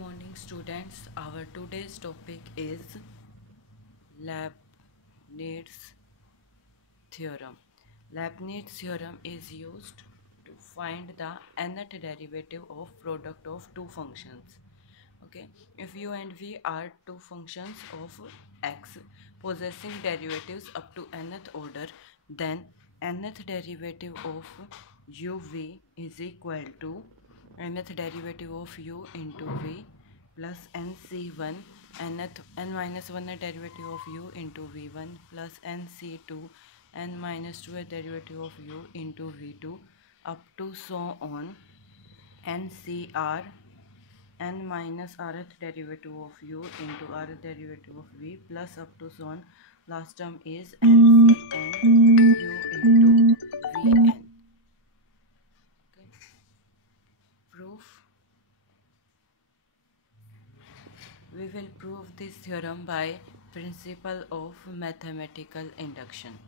morning, students. Our today's topic is Leibniz theorem. Leibniz theorem is used to find the nth derivative of product of two functions. Okay, if u and v are two functions of x possessing derivatives up to nth order, then nth derivative of uv is equal to nth derivative of u into v plus nc1 n minus 1 derivative of u into v1 plus nc2 n minus 2 derivative of u into v2 up to so on ncr n minus rth derivative of u into rth derivative of v plus up to so on. Last term is ncn u into vn. Okay. Proof. We will prove this theorem by principle of mathematical induction.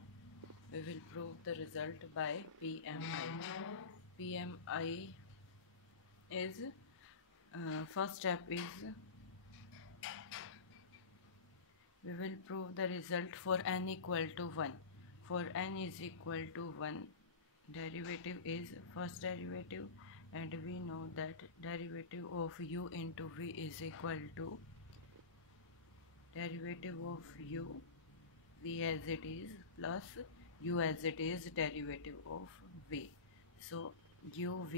We will prove the result by PMI. PMI is first step is we will prove the result for n equal to 1. For n is equal to 1, derivative is first derivative, and we know that derivative of u into v is equal to derivative of u v as it is plus u as it is derivative of v. So uv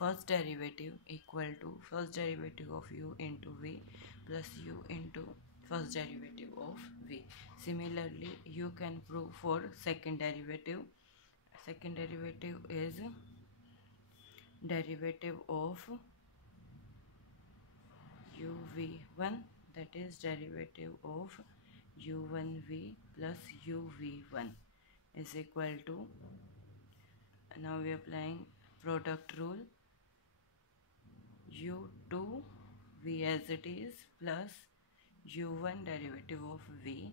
first derivative equal to first derivative of u into v plus u into first derivative of v. Similarly, you can prove for second derivative. Second derivative is derivative of uv1, that is derivative of u1v plus uv1 is equal to, now we are applying product rule, u2v as it is plus u1 derivative of v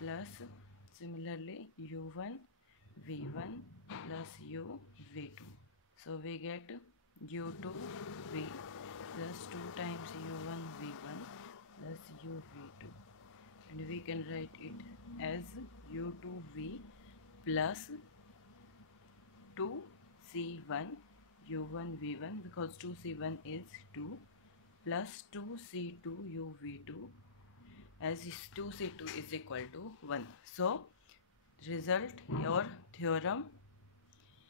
plus similarly u1 v1 plus u v2. So we get u2v plus 2 times u1 v1 plus u v2, and we can write it as u2v plus 2c1 u1 v1 because 2c1 is 2 plus 2c2 u v2 as 2c2 is equal to 1. So result, your theorem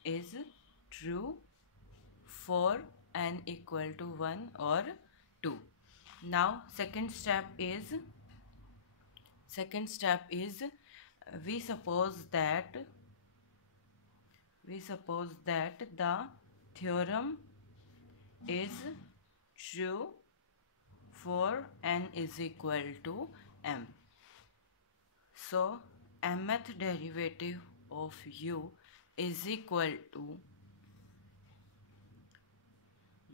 is true for n equal to 1 or 2. Now second step is we suppose that the theorem is true for n is equal to m. So mth derivative of u is equal to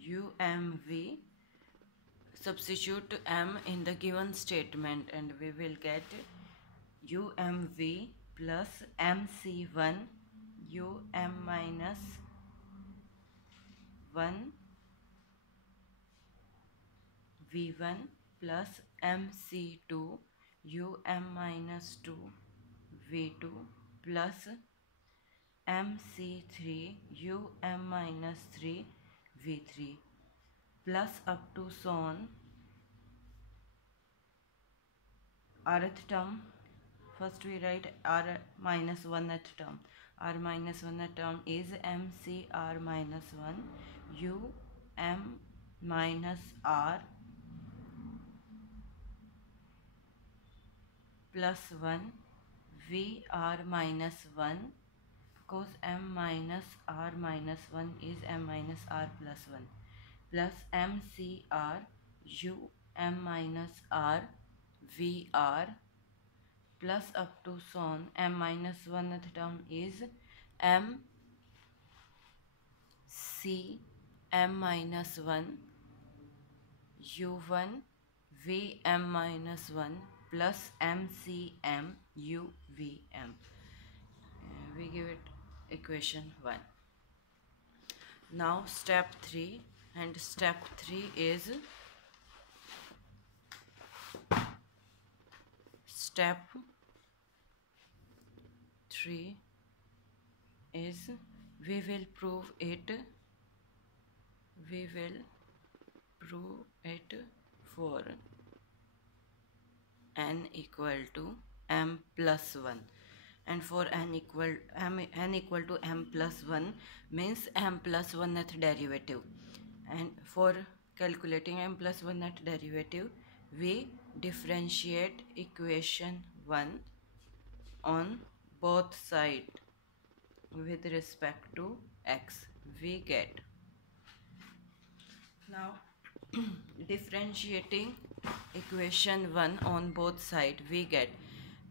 umv. Substitute m in the given statement and we will get umv plus mc1 um minus 1 v1 plus mc2 um minus 2 v2 plus mc3 um minus 3 v3 plus up to so on rth term. First we write r minus 1th term. R minus 1th term is mcr minus 1 um minus r plus 1 vr minus 1, because m minus r minus 1 is m minus r plus 1 plus mcr um minus r vr plus up to so on m minus 1th term is m c m minus 1 u1 v m minus 1 plus mcm u vm. We give it equation 1. Now step 3, and step 3 is step 3 is we will prove it for n equal to m plus 1, and for n equal to m plus 1 means m plus 1th derivative, and for calculating m plus 1th derivative we differentiate equation 1 on both sides with respect to x. We get now differentiating equation 1 on both side, we get,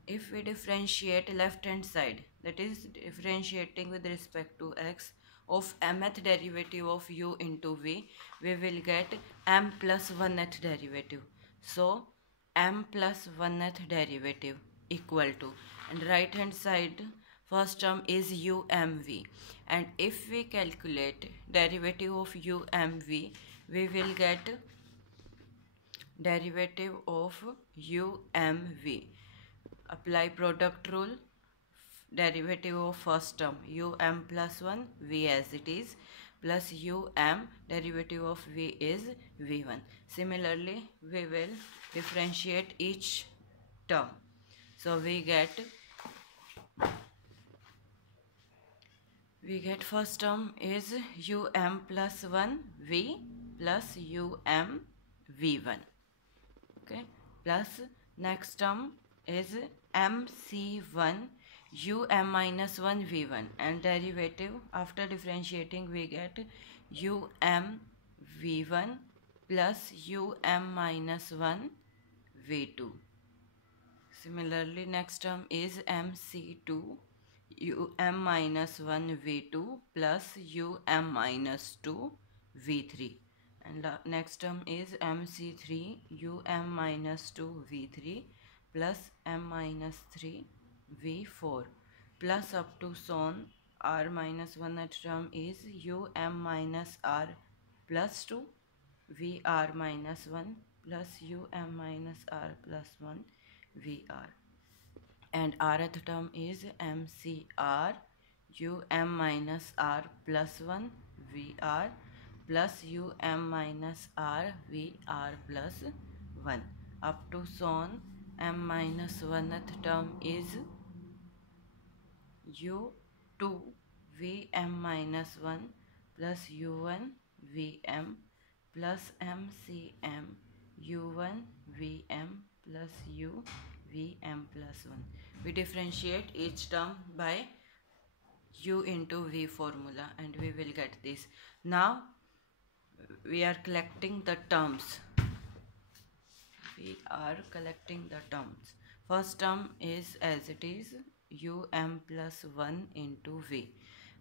if we differentiate left hand side, that is differentiating with respect to x of mth derivative of u into v, we will get m plus 1th derivative. So m plus 1th derivative equal to, and right hand side first term is umv, and if we calculate derivative of umv, we will get derivative of umv. Apply product rule, derivative of first term um plus 1 v as it is, plus derivative of v is v1. Similarly we will differentiate each term. So we get first term is um plus 1 v plus v1, okay, plus next term is mc1 minus 1 v1, and derivative after differentiating we get v1 plus minus 1 v2. Similarly next term is mc2 minus 1 v2 plus minus 2 v3, and next term is mc3 minus 2 v3 plus minus 3 v4, plus up to so on. R minus 1 term is minus r plus 2 vr minus 1 plus minus r plus 1 vr, and rth term is mcr minus r plus 1 vr plus minus r vr plus 1 up to so on. M minus 1th term is u2 vm minus 1 plus u1 vm plus mcm u1 vm plus u vm plus 1. We differentiate each term by u into v formula and we will get this. Now we are collecting the terms. First term is as it is um plus 1 into v,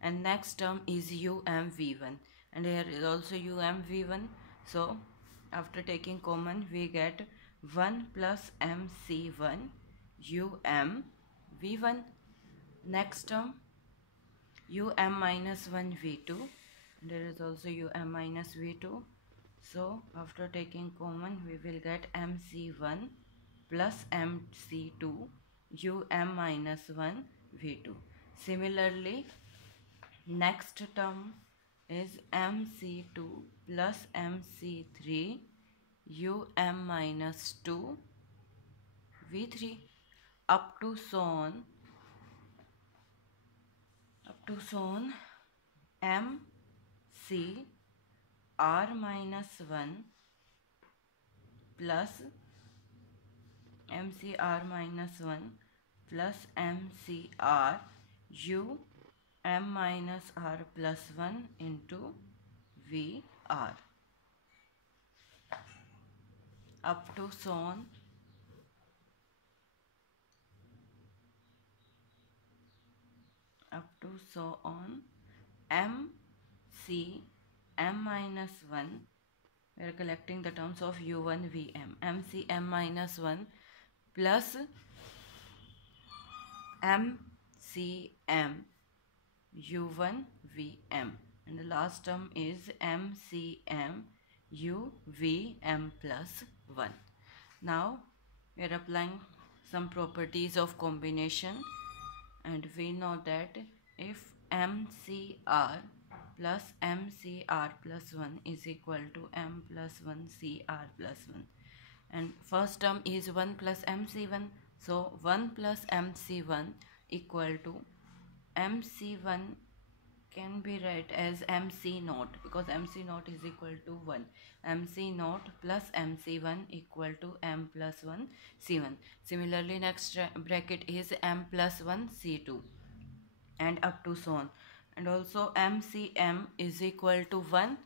and next term is um v1, and here is also um v1. So after taking common we get 1 plus mc1 um v1. Next term minus 1 v2, and there is also minus v2. So after taking common we will get mc1 plus mc2 minus 1 v2. Similarly next term is mc2 plus mc3 minus 2 v3 up to so on mc r minus 1 plus mcr minus 1 plus mcr minus r plus 1 into vr up to so on m minus 1. We are collecting the terms of u1 vm, mcm minus 1 plus mcm u1 vm, and the last term is mcm uvm plus 1. Now we are applying some properties of combination, and we know that if MCR plus MCR plus 1 is equal to M plus 1 CR plus 1, and first term is 1 plus MC1, so 1 plus MC1 equal to MC1 can be read as MC naught, because MC naught is equal to 1. MC naught plus MC1 equal to M plus 1 C1. Similarly, next bracket is M plus 1 C2, and up to so on. And also MCM is equal to 1,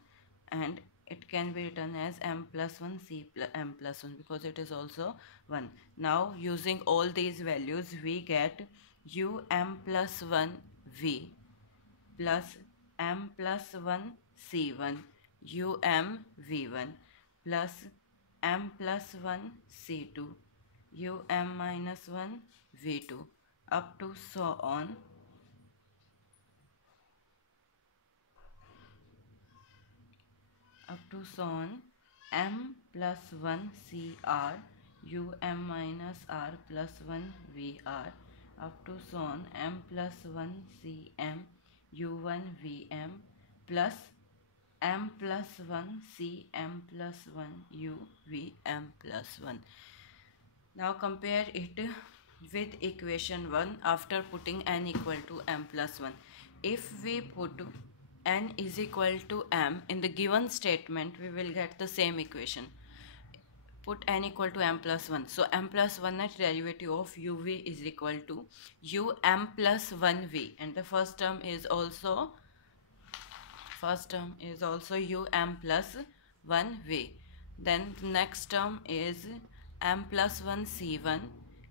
and it can be written as M plus 1 C plus M plus 1, because it is also 1. Now using all these values, we get UM plus 1 V plus M plus 1 C1 UM V1 plus M plus 1 C2 UM minus 1 V2 up to so on. M plus 1 CR UM minus R plus 1 VR up to so on M plus 1 CM U1 VM plus M plus 1 CM plus 1 U VM plus 1. Now compare it with equation 1 after putting n equal to m plus 1. If we put n is equal to m in the given statement, we will get the same equation. Put n equal to m plus 1. So m plus 1 net derivative of uv is equal to um plus 1v, and the first term is also um plus 1v. Then the next term is m plus 1 c1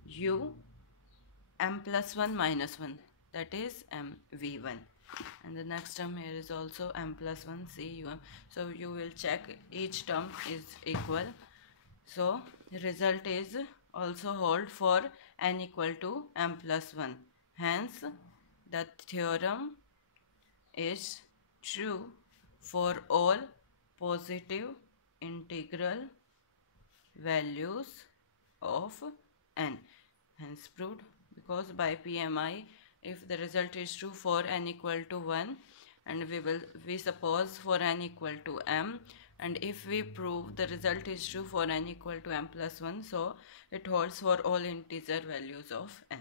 u m plus 1 minus 1, that is m v1, and the next term here is also m plus 1 c um. So you will check each term is equal. So the result is also hold for n equal to m plus 1. Hence the theorem is true for all positive integral values of n. Hence proved, because by PMI, if the result is true for n equal to 1, and we suppose for n equal to m, and if we prove the result is true for n equal to m plus 1, so it holds for all integer values of n.